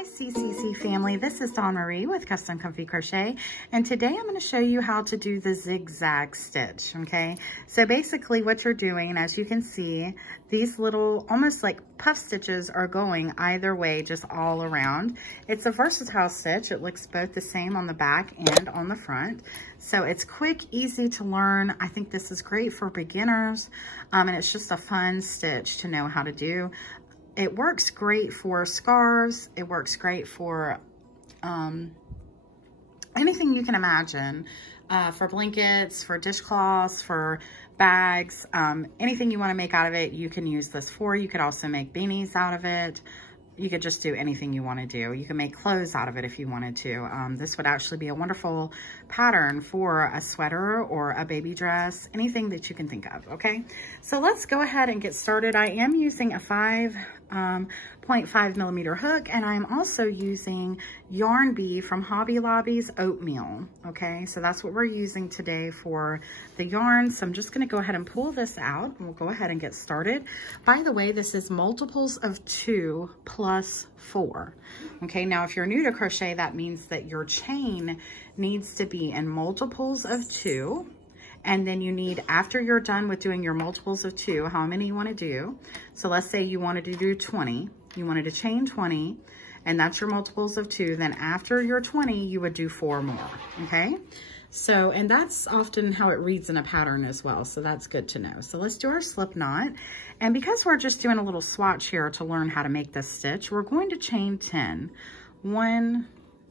Hi CCC family, this is Dawn Marie with Custom Comfy Crochet, and today I'm going to show you how to do the zigzag stitch, okay? So basically what you're doing, as you can see, these little almost like puff stitches are going either way, just all around. It's a versatile stitch. It looks both the same on the back and on the front. So it's quick, easy to learn. I think this is great for beginners, and it's just a fun stitch to know how to do. It works great for scarves. It works great for anything you can imagine, for blankets, for dishcloths, for bags, anything you want to make out of it, you can use this for. You could also make beanies out of it. You could just do anything you want to do. You can make clothes out of it if you wanted to. This would actually be a wonderful pattern for a sweater or a baby dress, anything that you can think of, okay? So let's go ahead and get started. I am using a 5.5 millimeter hook, and I'm also using Yarn Bee from Hobby Lobby's Oatmeal, okay? So that's what we're using today for the yarn. So I'm just gonna go ahead and pull this out, and we'll go ahead and get started. By the way, this is multiples of 2 plus 4. Okay, now if you're new to crochet, that means that your chain needs to be in multiples of 2. And then you need, after you're done with doing your multiples of 2, how many you want to do. So let's say you wanted to do 20. You wanted to chain 20, and that's your multiples of 2. Then after your 20, you would do 4 more, okay? So, and that's often how it reads in a pattern as well. So that's good to know. So let's do our slip knot. And because we're just doing a little swatch here to learn how to make this stitch, we're going to chain 10. 1,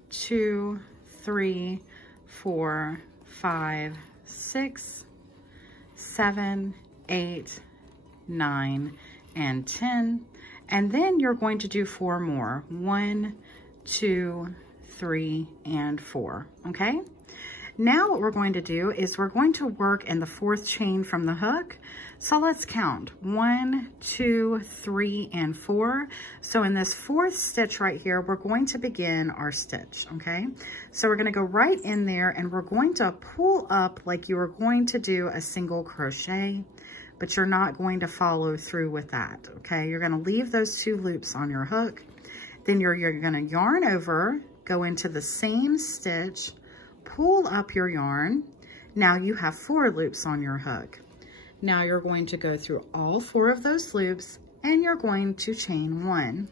2, 3, 4, 5, 6, 7, 8, 9, and 10. And then you're going to do 4 more. 1, 2, 3, and 4, okay? Now what we're going to do is we're going to work in the 4th chain from the hook. So let's count. 1, 2, 3, and 4. So in this 4th stitch right here, we're going to begin our stitch, okay? So we're gonna go right in there, and we're going to pull up like you were going to do a single crochet, but you're not going to follow through with that, okay? You're gonna leave those 2 loops on your hook. Then you're gonna yarn over, go into the same stitch, pull up your yarn. Now you have 4 loops on your hook. Now you're going to go through all 4 of those loops, and you're going to chain 1.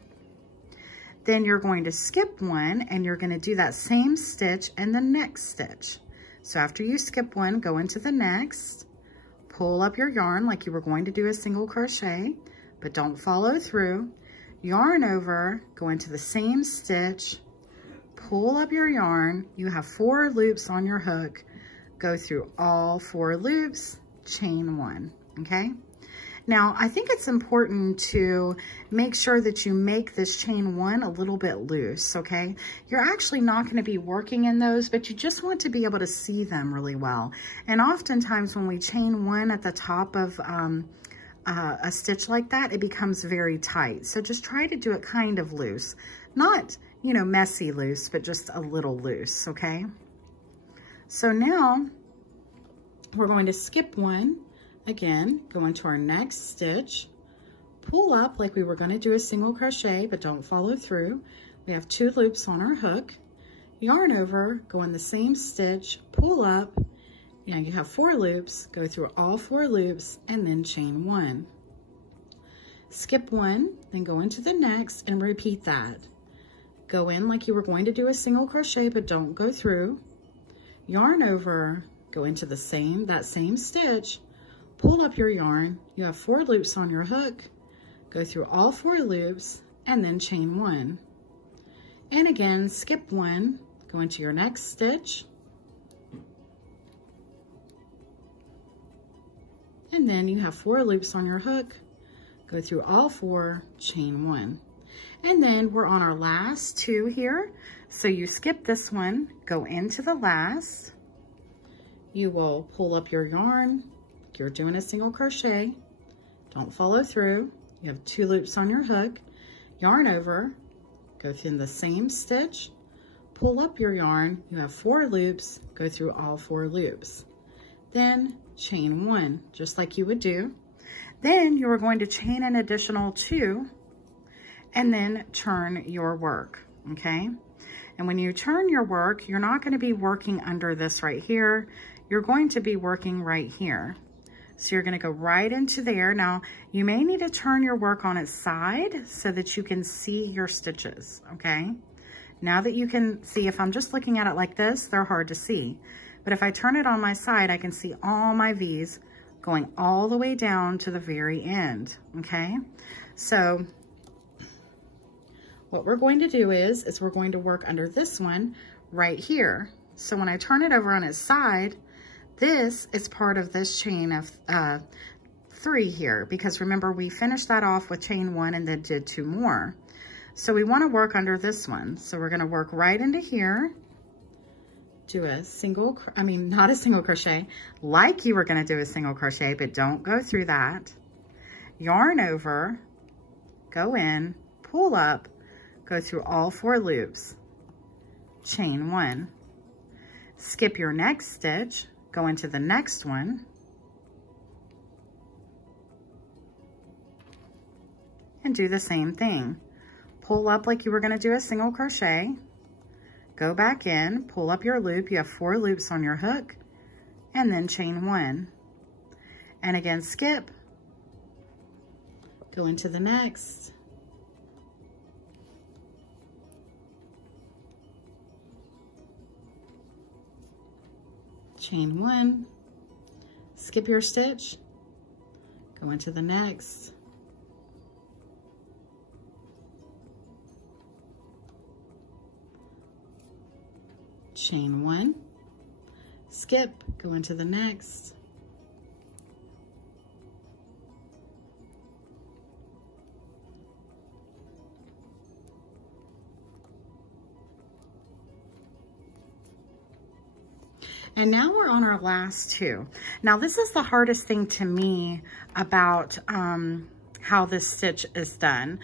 Then you're going to skip 1, and you're going to do that same stitch in the next stitch. So after you skip 1, go into the next, pull up your yarn like you were going to do a single crochet, but don't follow through. Yarn over, go into the same stitch, pull up your yarn. You have 4 loops on your hook. Go through all 4 loops, chain 1, okay? Now, I think it's important to make sure that you make this chain 1 a little bit loose, okay? You're actually not going to be working in those, but you just want to be able to see them really well. And oftentimes when we chain 1 at the top of a stitch like that, it becomes very tight. So just try to do it kind of loose. Not, you know, messy loose, but just a little loose, okay? So now we're going to skip 1, again, go into our next stitch, pull up like we were going to do a single crochet, but don't follow through. We have 2 loops on our hook, yarn over, go in the same stitch, pull up. Now you have 4 loops, go through all 4 loops, and then chain 1. Skip 1, then go into the next and repeat that. Go in like you were going to do a single crochet, but don't go through. Yarn over, go into that same stitch, pull up your yarn. You have 4 loops on your hook, go through all 4 loops, and then chain 1. And again, skip 1, go into your next stitch, and then you have 4 loops on your hook, go through all 4, chain 1. And then we're on our last 2 here. So you skip this one, go into the last. You will pull up your yarn. You're doing a single crochet. Don't follow through. You have 2 loops on your hook. Yarn over, go through the same stitch, pull up your yarn. You have 4 loops, go through all 4 loops. Then chain 1, just like you would do. Then you're going to chain an additional 2 and then turn your work, okay? And when you turn your work, you're not going to be working under this right here. You're going to be working right here. So you're going to go right into there. Now, you may need to turn your work on its side so that you can see your stitches, okay? Now that you can see, if I'm just looking at it like this, they're hard to see. But if I turn it on my side, I can see all my V's going all the way down to the very end, okay? So what we're going to do is we're going to work under this one right here. So when I turn it over on its side, this is part of this chain of 3 here, because remember we finished that off with chain 1 and then did 2 more. So we want to work under this one. So we're going to work right into here, do a single, not a single crochet, like you were going to do a single crochet, but don't go through that. Yarn over, go in, pull up, go through all 4 loops, chain 1, skip your next stitch, go into the next one, and do the same thing. Pull up like you were going to do a single crochet, go back in, pull up your loop. You have 4 loops on your hook, and then chain 1. And again, skip, go into the next, chain 1, skip your stitch, go into the next, chain 1, skip, go into the next, and now we're on our last 2. Now this is the hardest thing to me about how this stitch is done,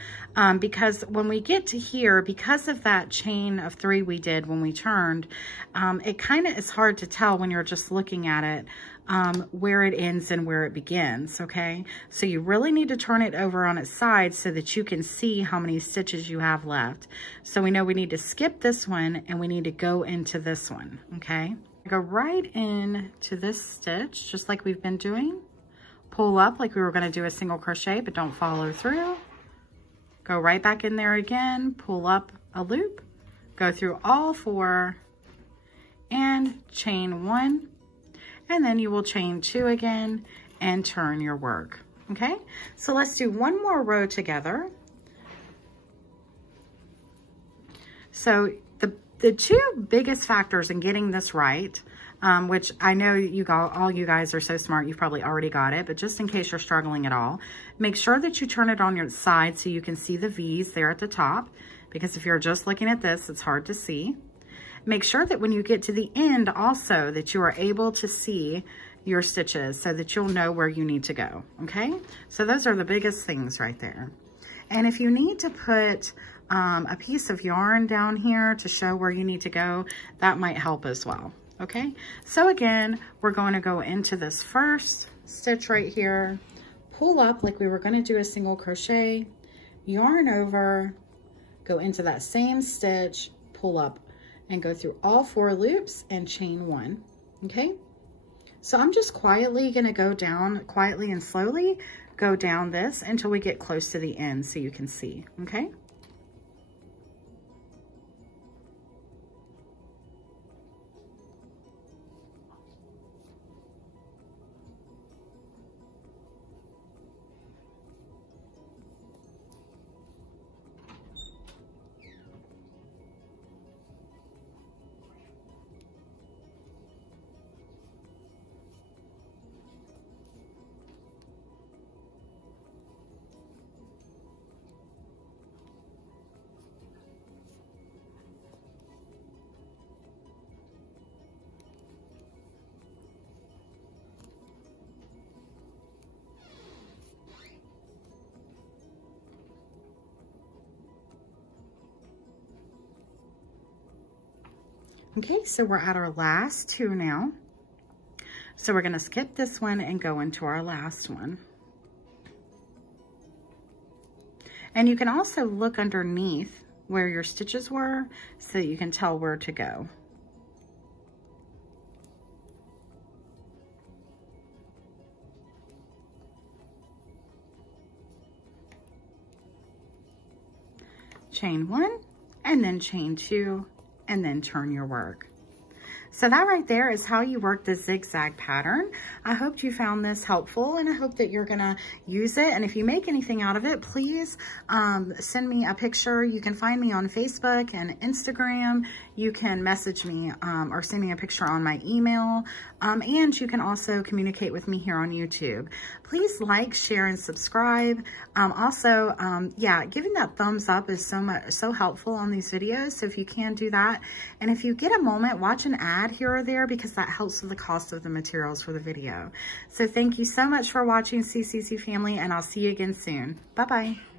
because when we get to here, because of that chain of 3 we did when we turned, it kind of is hard to tell when you're just looking at it where it ends and where it begins, okay? So you really need to turn it over on its side so that you can see how many stitches you have left. So we know we need to skip this one and we need to go into this one, okay? Go right in to this stitch, just like we've been doing. Pull up like we were going to do a single crochet, but don't follow through. Go right back in there again, pull up a loop, go through all 4, and chain 1, and then you will chain 2 again and turn your work, okay? So let's do one more row together. So the 2 biggest factors in getting this right, which I know all you guys are so smart, you've probably already got it, but just in case you're struggling at all, make sure that you turn it on your side so you can see the V's there at the top, because if you're just looking at this, it's hard to see. Make sure that when you get to the end also that you are able to see your stitches so that you'll know where you need to go, okay? So those are the biggest things right there. And if you need to put a piece of yarn down here to show where you need to go, that might help as well, okay? So again, we're going to go into this first stitch right here, pull up like we were going to do a single crochet, yarn over, go into that same stitch, pull up, and go through all 4 loops and chain 1, okay? So I'm just quietly going to go down, quietly and slowly go down this until we get close to the end so you can see, okay? Okay, so we're at our last 2 now. So we're going to skip this one and go into our last one. And you can also look underneath where your stitches were so that you can tell where to go. Chain 1 and then chain 2 and then turn your work. So that right there is how you work the zigzag pattern. I hope you found this helpful, and I hope that you're gonna use it. And if you make anything out of it, please send me a picture. You can find me on Facebook and Instagram. You can message me or send me a picture on my email. And you can also communicate with me here on YouTube. Please like, share, and subscribe. Yeah, giving that thumbs up is so helpful on these videos. So if you can do that, and if you get a moment, watch an ad here or there, because that helps with the cost of the materials for the video. So thank you so much for watching, CCC family, and I'll see you again soon. Bye-bye.